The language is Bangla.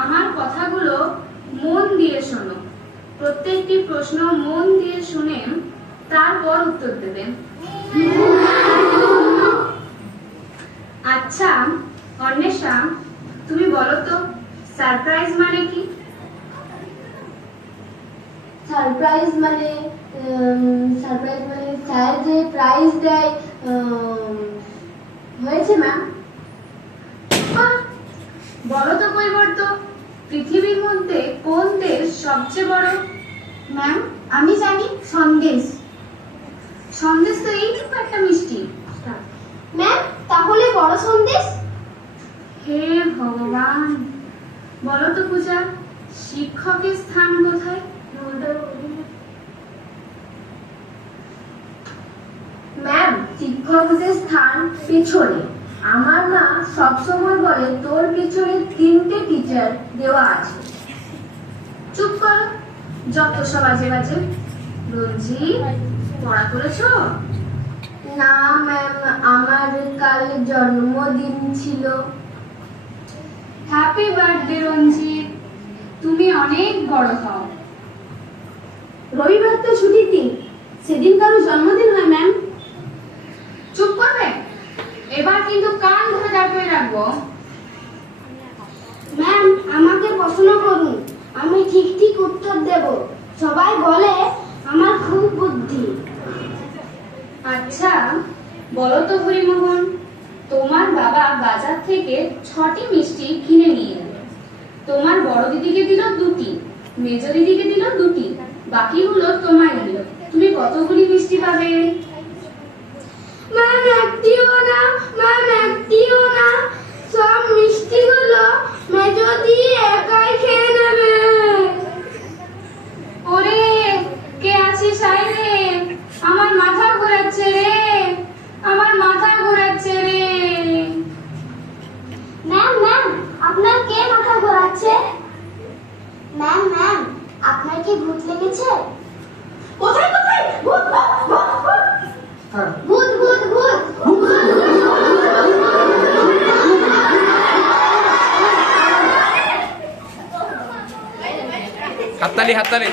আমার কথাগুলো মন দিয়ে শোনো। প্রত্যেকটি প্রশ্ন মন দিয়ে শুনে তারপর উত্তর দেবেন। আচ্ছা অন্বেষা, তুমি বলো তো সারপ্রাইজ মানে কি? সারপ্রাইজ মানে স্যার যে প্রাইজ দেয় হয়েছে ম্যাম। বলো তো কৈবর্ত, পৃথিবীর মধ্যে কোন দেশ সবচেয়ে বড়? ম্যাম আমি জানি, সন্দেশ। সন্দেশ তো এইটুকু একটা মিষ্টি। ম্যাম তাহলে বড় সন্দেশ? হে ভগবান, বলো তো পূজা, শিক্ষকের স্থান কোথায়? ম্যাম শিক্ষকদের স্থান পেছনে। আমার মা সবসময় বলে তোর পেছনে 3টে টিচার দেওয়া আছে। চুপ করো, যত সব বাজে বাজে। রঞ্জিত, পড়া করেছো? না ম্যাম, আমার কাল জন্মদিন ছিল। হ্যাপি বার্থডে রঞ্জিত, তুমি অনেক বড় হও। রবিবার তো ছুটির দিন, সেদিন কারো জন্মদিন হয় ম্যাম। চুপ করবে? এবার কিন্তু কান ধরে দাঁড় করে রাখবো। ম্যাম আমাকে প্রশ্ন করুন, আমি ঠিক ঠিক উত্তর দেব। সবাই বলে আমার খুব বুদ্ধি। আচ্ছা বলো তো হরিমোহন, তোমার বাবা বাজার থেকে 6টি মিষ্টি কিনে নিয়ে এলো। তোমার বড় দিদিকে দিল 2টি, মেজ দিদিকে দিল 2টি, বাকিগুলো তোমায় দিল। তুমি কতগুলি মিষ্টি পাবে? ম্যাম একটিও না, ম্যাম একটিও না। সব মিষ্টিগুলো মেজো দিয়ে একাই খেয়ে নেবে। ওরে, কে আছিস আয় রে, আমার মাথা ঘোরাচ্ছে রে, আমার মাথা ঘোরাচ্ছে রে। ম্যাম ম্যাম আপনার কে মাথা ঘোরাচ্ছে? ম্যাম ম্যাম আপনার কি ভূত লেগেছে? কোথায় কোথায়? ভূত ভূত ভূত ভূত ভূত। হাততালি হাততালি।